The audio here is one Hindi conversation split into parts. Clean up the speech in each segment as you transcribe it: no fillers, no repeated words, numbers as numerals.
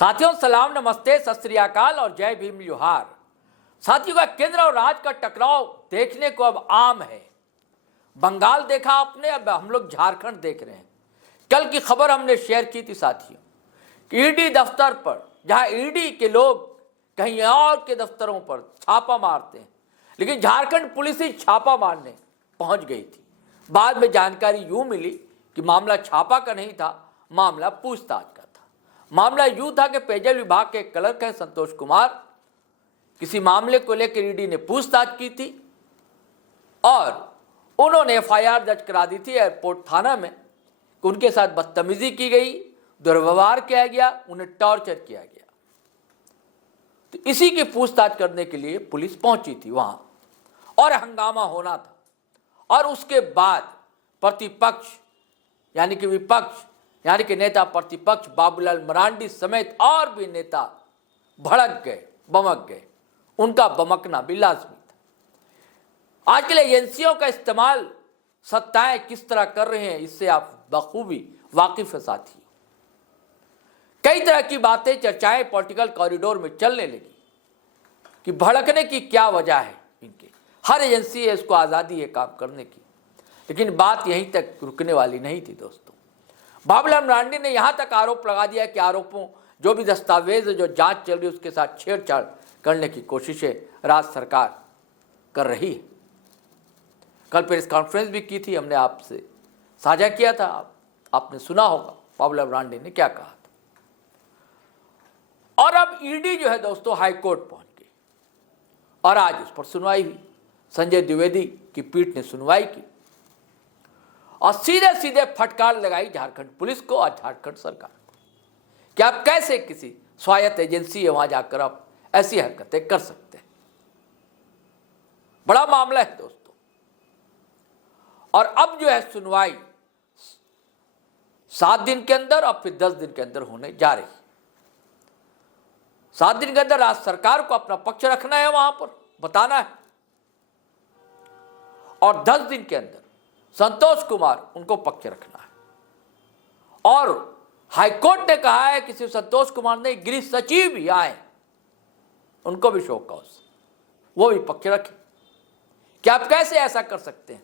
साथियों सलाम, नमस्ते, सत श्री अकाल और जय भीम जोहार। साथियों का केंद्र और राज्य का टकराव देखने को अब आम है। बंगाल देखा आपने, अब हम लोग झारखंड देख रहे हैं। कल की खबर हमने शेयर की थी साथियों, ईडी दफ्तर पर, जहां ईडी के लोग कहीं और के दफ्तरों पर छापा मारते हैं, लेकिन झारखंड पुलिस ही छापा मारने पहुंच गई थी। बाद में जानकारी यूं मिली कि मामला छापा का नहीं था, मामला पूछताछ का था। मामला यूं था कि पेयजल विभाग के क्लर्क हैं संतोष कुमार, किसी मामले को लेकर ईडी ने पूछताछ की थी और उन्होंने एफआईआर दर्ज करा दी थी एयरपोर्ट थाना में। उनके साथ बदतमीजी की गई, दुर्व्यवहार किया गया, उन्हें टॉर्चर किया गया। तो इसी की पूछताछ करने के लिए पुलिस पहुंची थी वहां और हंगामा होना था। और उसके बाद प्रतिपक्ष यानी कि विपक्ष यानी कि नेता प्रतिपक्ष बाबूलाल मरांडी समेत और भी नेता भड़क गए, बमक गए। उनका बमकना भी लाजमी था। आजकल एजेंसियों का इस्तेमाल सत्ताएं किस तरह कर रहे हैं, इससे आप बखूबी वाकिफ है साथी। कई तरह की बातें, चर्चाएं पॉलिटिकल कॉरिडोर में चलने लगी कि भड़कने की क्या वजह है। इनके हर एजेंसी है, इसको आज़ादी है काम करने की, लेकिन बात यहीं तक रुकने वाली नहीं थी दोस्तों। बाबूलाल मरांडी ने यहां तक आरोप लगा दिया कि आरोपों जो भी दस्तावेज जो जांच चल रही है उसके साथ छेड़छाड़ करने की कोशिशें राज्य सरकार कर रही है। कल प्रेस कॉन्फ्रेंस भी की थी, हमने आपसे साझा किया था, आपने सुना होगा बाबूलाल मरांडी ने क्या कहा था। और अब ईडी जो है दोस्तों हाई कोर्ट पहुंच गई और आज उस पर सुनवाई हुई। संजय द्विवेदी की पीठ ने सुनवाई की और सीधे सीधे फटकार लगाई झारखंड पुलिस को और झारखंड सरकार को कि आप कैसे किसी स्वायत्त एजेंसी है वहां जाकर आप ऐसी हरकतें कर सकते हैं। बड़ा मामला है दोस्तों। और अब जो है सुनवाई 7 दिन के अंदर और फिर 10 दिन के अंदर होने जा रही है। 7 दिन के अंदर राज्य सरकार को अपना पक्ष रखना है, वहां पर बताना है, और 10 दिन के अंदर संतोष कुमार उनको पक्ष रखना है। और हाईकोर्ट ने कहा है कि सिर्फ संतोष कुमार नहीं, गृह सचिव भी आए, उनको भी शो कॉज, वो भी पक्ष रखें कि आप कैसे ऐसा कर सकते हैं।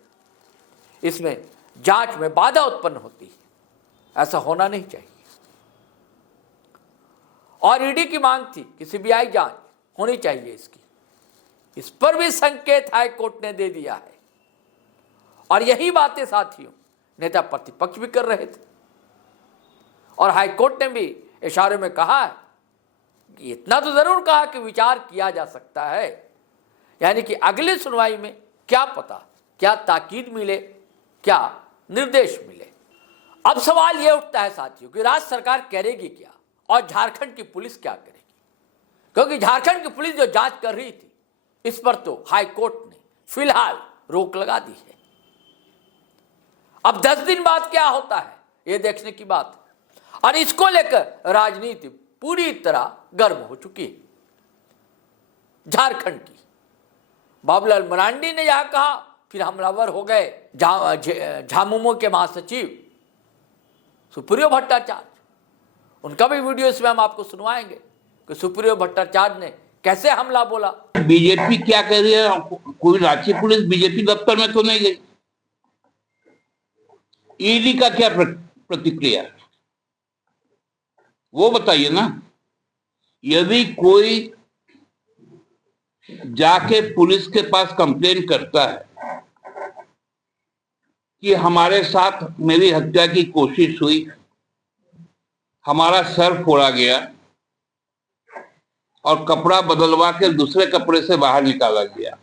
इसमें जांच में बाधा उत्पन्न होती है, ऐसा होना नहीं चाहिए। और ईडी की मांग थी कि सीबीआई जांच होनी चाहिए इसकी, इस पर भी संकेत हाईकोर्ट ने दे दिया है। और यही बातें साथियों नेता प्रतिपक्ष भी कर रहे थे और हाईकोर्ट ने भी इशारे में कहा है कि इतना तो जरूर कहा कि विचार किया जा सकता है, यानी कि अगली सुनवाई में क्या पता क्या ताकीद मिले, क्या निर्देश मिले। अब सवाल यह उठता है साथियों कि राज्य सरकार करेगी क्या और झारखंड की पुलिस क्या करेगी, क्योंकि झारखंड की पुलिस जो जांच कर रही थी इस पर तो हाई कोर्ट ने फिलहाल रोक लगा दी है। अब 10 दिन बाद क्या होता है ये देखने की बात है। और इसको लेकर राजनीति पूरी तरह गर्म हो चुकी है झारखंड की। बाबूलाल मरांडी ने यहां कहा, फिर हमलावर हो गए झामुमो के महासचिव सुप्रियो भट्टाचार्य। उनका भी वीडियो इसमें हम आपको सुनवाएंगे कि सुप्रियो भट्टाचार्य ने कैसे हमला बोला। बीजेपी क्या कह रही है, कोई रांची पुलिस बीजेपी दफ्तर में तो नहीं गई। ईडी का क्या प्रतिक्रिया वो बताइए ना। यदि कोई जाके पुलिस के पास कंप्लेन करता है कि हमारे साथ मेरी हत्या की कोशिश हुई, हमारा सर फोड़ा गया और कपड़ा बदलवा के दूसरे कपड़े से बाहर निकाला गया,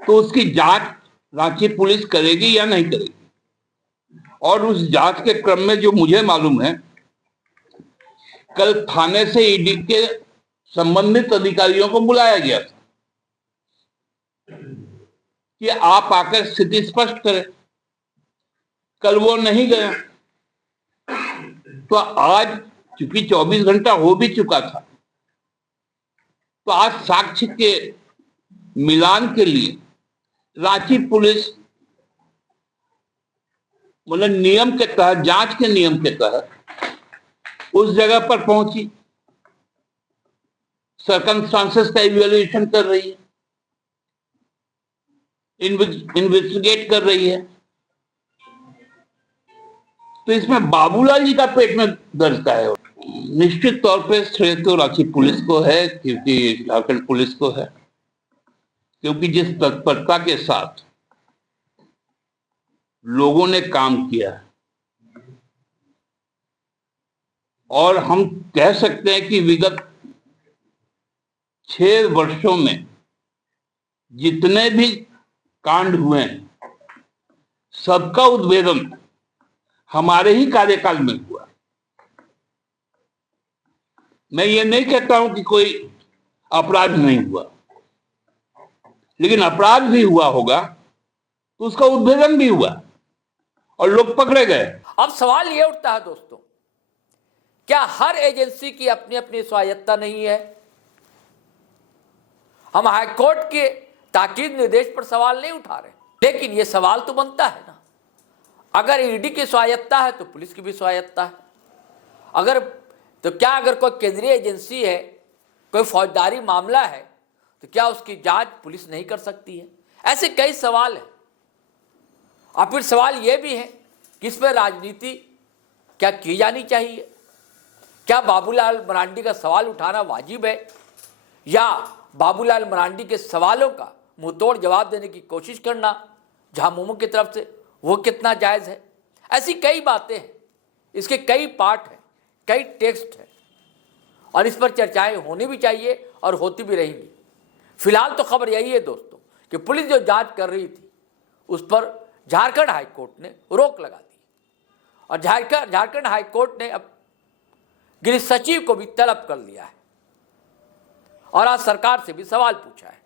तो उसकी जांच रांची पुलिस करेगी या नहीं करेगी। और उस जांच के क्रम में जो मुझे मालूम है, कल थाने से ईडी के संबंधित अधिकारियों को बुलाया गया था कि आप आकर स्थिति स्पष्ट करें। कल वो नहीं गया, तो आज चूंकि 24 घंटा हो भी चुका था, तो आज साक्ष्य के मिलान के लिए रांची पुलिस मतलब नियम के तहत, जांच के नियम के तहत उस जगह पर पहुंची, सर्कमस्टांसेस का इवैल्यूएशन कर रही है, इन्वेस्टिगेट कर रही है। तो इसमें बाबूलाल जी का पेट में दर्द का है। निश्चित तौर पे श्रेय तो रांची पुलिस को है, क्योंकि झारखंड पुलिस को है, क्योंकि जिस तत्परता के साथ लोगों ने काम किया है, और हम कह सकते हैं कि विगत 6 वर्षों में जितने भी कांड हुए हैं, सबका उद्भेदन हमारे ही कार्यकाल में हुआ। मैं ये नहीं कहता हूं कि कोई अपराध नहीं हुआ, लेकिन अपराध भी हुआ होगा तो उसका उद्भेदन भी हुआ और लोग पकड़े गए। अब सवाल ये उठता है दोस्तों, क्या हर एजेंसी की अपनी अपनी स्वायत्तता नहीं है? हम हाईकोर्ट के ताकीद निर्देश पर सवाल नहीं उठा रहे, लेकिन यह सवाल तो बनता है ना, अगर ईडी की स्वायत्तता है तो पुलिस की भी स्वायत्तता है। अगर कोई केंद्रीय एजेंसी है, कोई फौजदारी मामला है, तो क्या उसकी जांच पुलिस नहीं कर सकती है? ऐसे कई सवाल हैं। और फिर सवाल यह भी है कि इस पर राजनीति क्या की जानी चाहिए? क्या बाबूलाल मरांडी का सवाल उठाना वाजिब है, या बाबूलाल मरांडी के सवालों का मुंहतोड़ जवाब देने की कोशिश करना झामुमो की तरफ से वो कितना जायज़ है? ऐसी कई बातें हैं, इसके कई पार्ट हैं, कई टेक्स्ट हैं, और इस पर चर्चाएं होनी भी चाहिए और होती भी रहेंगी। फिलहाल तो खबर यही है दोस्तों कि पुलिस जो जांच कर रही थी उस पर झारखंड हाईकोर्ट ने रोक लगा दी, और झारखंड हाईकोर्ट ने अब गृह सचिव को भी तलब कर लिया है और आज सरकार से भी सवाल पूछा है।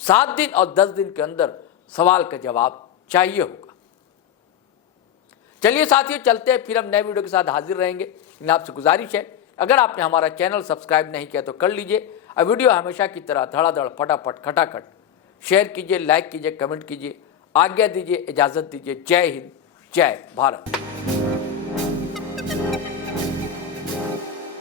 7 दिन और 10 दिन के अंदर सवाल का जवाब चाहिए होगा। चलिए साथियों, चलते हैं, फिर हम नए वीडियो के साथ हाजिर रहेंगे। लेकिन आपसे गुजारिश है, अगर आपने हमारा चैनल सब्सक्राइब नहीं किया तो कर लीजिए। अब वीडियो हमेशा की तरह धड़ाधड़ फटाफट खटाखट शेयर कीजिए, लाइक कीजिए, कमेंट कीजिए। आज्ञा दीजिए, इजाज़त दीजिए। जय हिंद, जय भारत।